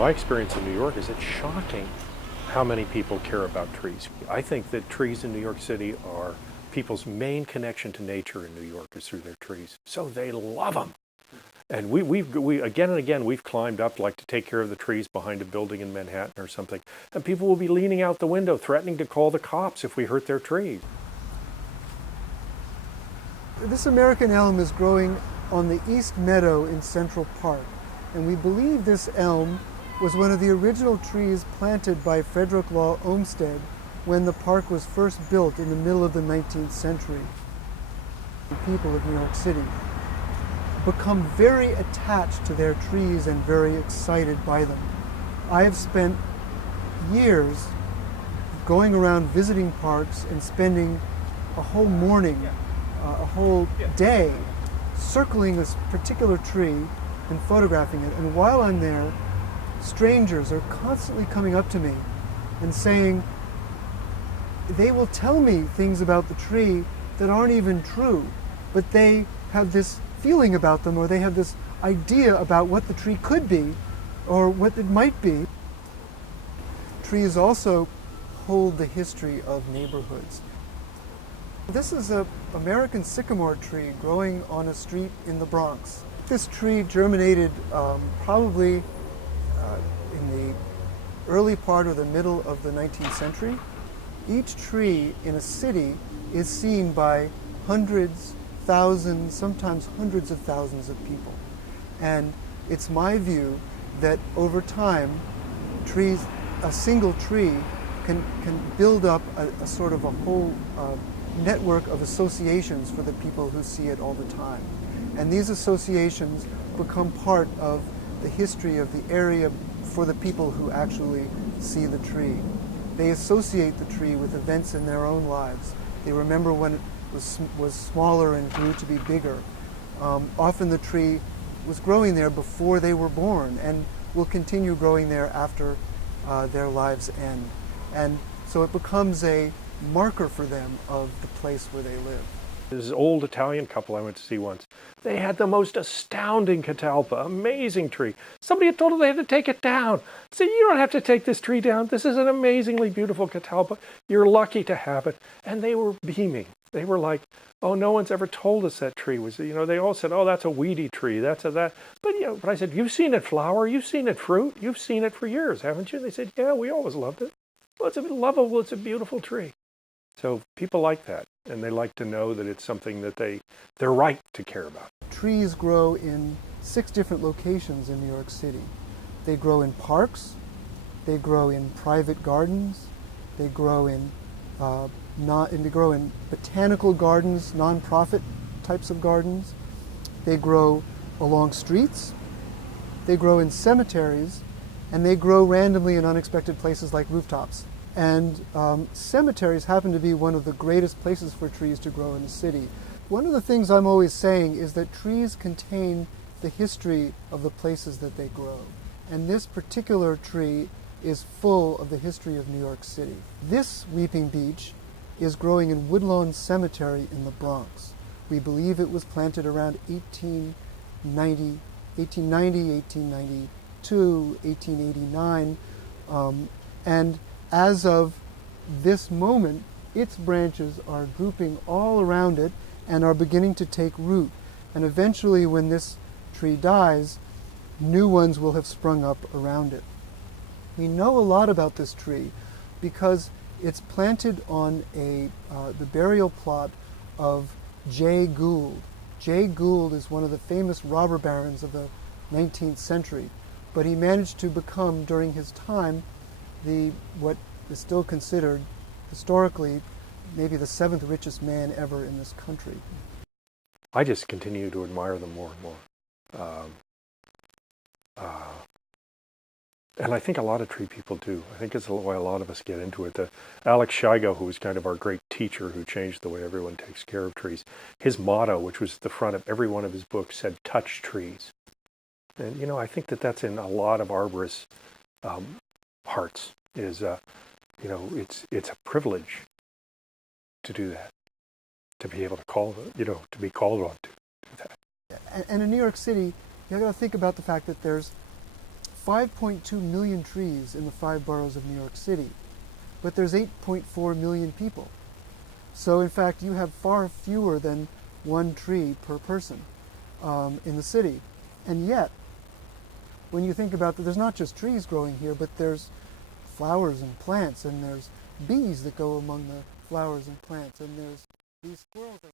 my experience in New York is it's shocking how many people care about trees. I think that trees in New York City are people's main connection to nature in New York is through their trees. So they love them. And we again and again, we've climbed up like to take care of the trees behind a building in Manhattan or something. And people will be leaning out the window threatening to call the cops if we hurt their trees. This American elm is growing on the East Meadow in Central Park. And we believe this elm was one of the original trees planted by Frederick Law Olmsted when the park was first built in the middle of the 19th century. The people of New York City become very attached to their trees and very excited by them. I have spent years going around visiting parks and spending a whole morning, a whole day circling this particular tree and photographing it. And while I'm there, strangers are constantly coming up to me and saying, they will tell me things about the tree that aren't even true, but they have this feeling about them, or they have this idea about what the tree could be or what it might be. Trees also hold the history of neighborhoods. This is an American sycamore tree growing on a street in the Bronx. This tree germinated probably in the early part or the middle of the 19th century. Each tree in a city is seen by hundreds, thousands, sometimes hundreds of thousands of people. And it's my view that over time, trees, a single tree can build up a sort of a whole network of associations for the people who see it all the time. And these associations become part of the history of the area for the people who actually see the tree. They associate the tree with events in their own lives. They remember when it was smaller and grew to be bigger. Often the tree was growing there before they were born and will continue growing there after their lives end. And so it becomes a marker for them of the place where they live. This old Italian couple I went to see once, they had the most astounding catalpa, amazing tree. Somebody had told them they had to take it down. I said, you don't have to take this tree down. This is an amazingly beautiful catalpa. You're lucky to have it. And they were beaming. They were like, oh, no one's ever told us that tree was, they all said, oh, that's a weedy tree, that's a that. But I said, you've seen it flower, you've seen it fruit, you've seen it for years, haven't you? They said, yeah, we always loved it. Well, it's lovable, it's a beautiful tree. So people like that, and they like to know that it's something that they're right to care about. Trees grow in 6 different locations in New York City. They grow in parks, they grow in private gardens, they grow in botanical gardens, non-profit types of gardens. They grow along streets, they grow in cemeteries, and they grow randomly in unexpected places like rooftops. And cemeteries happen to be one of the greatest places for trees to grow in the city. One of the things I'm always saying is that trees contain the history of the places that they grow. And this particular tree is full of the history of New York City. This weeping beech is growing in Woodlawn Cemetery in the Bronx. We believe it was planted around 1890, 1892, 1889, and as of this moment, its branches are drooping all around it and are beginning to take root. And eventually, when this tree dies, new ones will have sprung up around it. We know a lot about this tree because it's planted on the burial plot of Jay Gould. Jay Gould is one of the famous robber barons of the 19th century, but he managed to become, during his time, what is still considered historically maybe the 7th richest man ever in this country. I just continue to admire them more and more. And I think a lot of tree people do. I think it's why a lot of us get into it. Alex Shigo, who was kind of our great teacher who changed the way everyone takes care of trees, his motto, which was at the front of every one of his books, said, touch trees. And, I think that's in a lot of arborists' hearts, is, it's a privilege to do that, to be able to to be called on to do that. And in New York City, you got to think about the fact that there's 5.2 million trees in the 5 boroughs of New York City, but there's 8.4 million people. So in fact, you have far fewer than 1 tree per person in the city. And yet, when you think about that, there's not just trees growing here, but there's flowers and plants, and there's bees that go among the flowers and plants, and there's these squirrels that